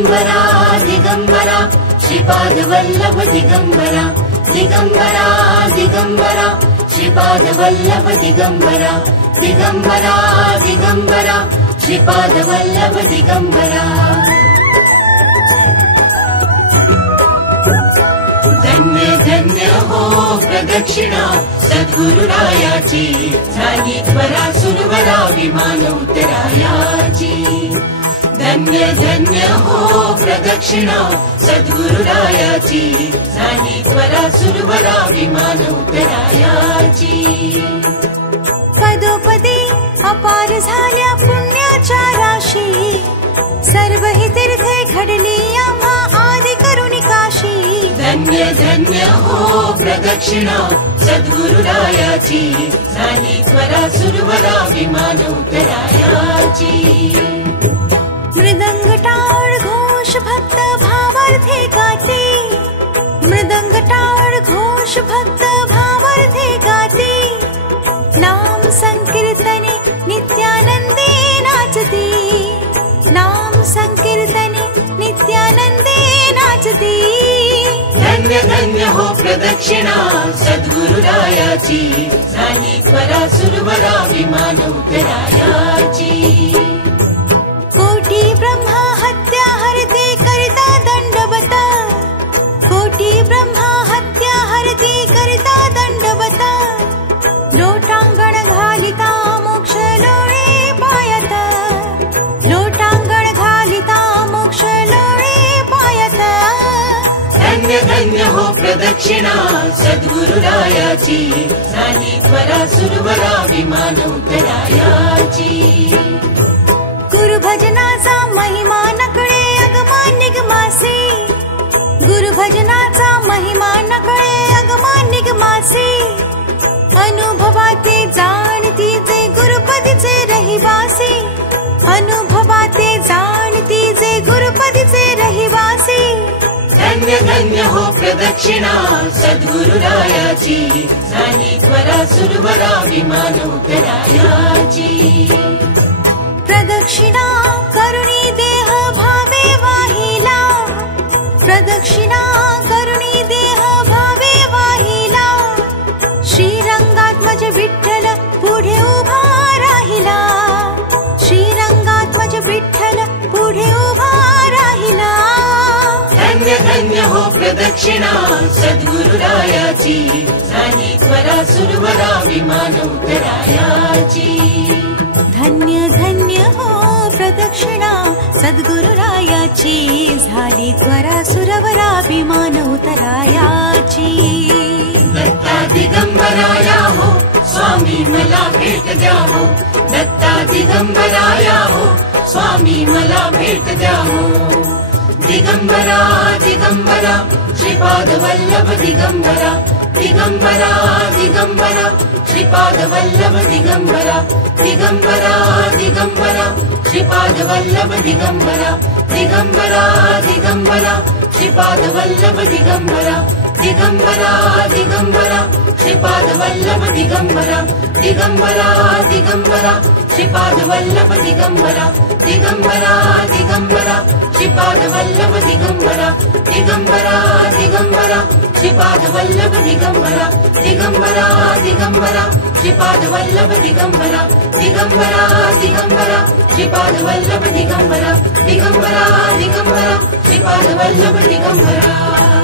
दिगंबरा दिगंबरा श्रीपाद वल्लभ दिगंबरा दिगंबरा दिगंबरा श्रीपाद वल्लभ दिगंबरा दिगंबरा दिगंबरा श्रीपाद वल्लभ दिगंबरा। धन्य धन्य हो प्रदक्षिणा सद्गुरुरायाची झाली त्वरा सुरवरा विमान उतरायाची। धन्य धन्य हो प्रदक्षिणा सद्गुरुरायाची झाली त्वरा सुरवरा विमान उतरायाची। पदोपदी अपार झाल्या पुण्याच्या राशी सर्व ही तीर्थे घडली आम्हा आदि करुणी काशी। धन्य धन्य हो प्रदक्षिणा सद्गुरुरायाची झाली त्वरा सुरवरा विमान उतरायाची। मृदंग टाळ घोष भक्त भावार्थे गाते मृदंग टाळ घोष भक्त भावार्थे गाते। नाम संकीर्तने नित्यानंदे नाचते नाम संकीर्तने नित्यानंदे नाचते। धन्य धन्य हो प्रदक्षिणा सद्गुरुरायाची झाली त्वरा सुरवरा विमान उतरायाची। कोटी ब्रह्मा हत्या हरते करता दंडवत कोटी ब्रह्मा हत्या हरते करता दंडवत। लोटांगण घालिता मोक्ष लोळे पायत लोटांगण घालिता मोक्ष लोळे पायत। धन्य धन्य हो प्रदक्षिणा सद्गुरुरायाची झाली त्वरा सुरवरा विमान उतरायाची। गुरुभजनाचा महिमा नकळे अगमा निगमासे गुरुभजनाचा महिमा नकळे अगमा निगमासे। अनुभवाते जाणती जे गुरुपदीचे रहिवासी अनुभवाते जाणती जे गुरुपदीचे रहिवासी। धन्य धन्य हो प्रदक्षिणा सद्गुरुरायाची झाली त्वरा सुरवरा विमान उतरायाची। प्रदक्षिणा करुणी देह भावे वाहिला प्रदक्षिणा करुणी देह भावे वाहिला। श्रीरंगात्मज विठ्ठल पुढे उभा राहिला श्रीरंगात्मज विठ्ठल पुढे उभा राहिला। धन्य धन्य हो प्रदक्षिणा सद्गुरुरायाची झाली त्वरा सुरवरा विमान उतरायाची। धन्य धन्य हो प्रदक्षिणा सद्गुरुरायाची झाली त्वरा सुरवरा विमान उतरायाची। दत्ता दिगंबराया हो स्वामी मला भेट द्या हो दत्ता दिगंबराया हो स्वामी मला भेट द्या हो। दिगंबरा दिगंबरा श्रीपाद वल्लभ दिगंबरा दिगंबरा दिगंबरा श्रीपाद वल्लभ दिगंबरा दिगंबरा दिगंबरा श्रीपाद वल्लभ दिगंबरा दिगंबरा दिगंबरा श्रीपाद वल्लभ दिगंबरा दिगंबरा दिगंबरा श्रीपाद वल्लभ दिगंबरा दिगंबरा दिगंबरा श्रीपाद वल्लभ दिगंबरा दिगंबरा दिगंबरा श्रीपाद वल्लभ दिगंबरा दिगंबरा दिगंबरा श्रीपाद वल्लभ दिगंबरा दिगंबरा दिगंबरा श्रीपाद वल्लभ दिगंबरा दिगंबरा दिगंबरा श्रीपाद वल्लभ दिगंबरा दिगंबरा दिगंबरा श्रीपाद वल्लभ दिगंबरा।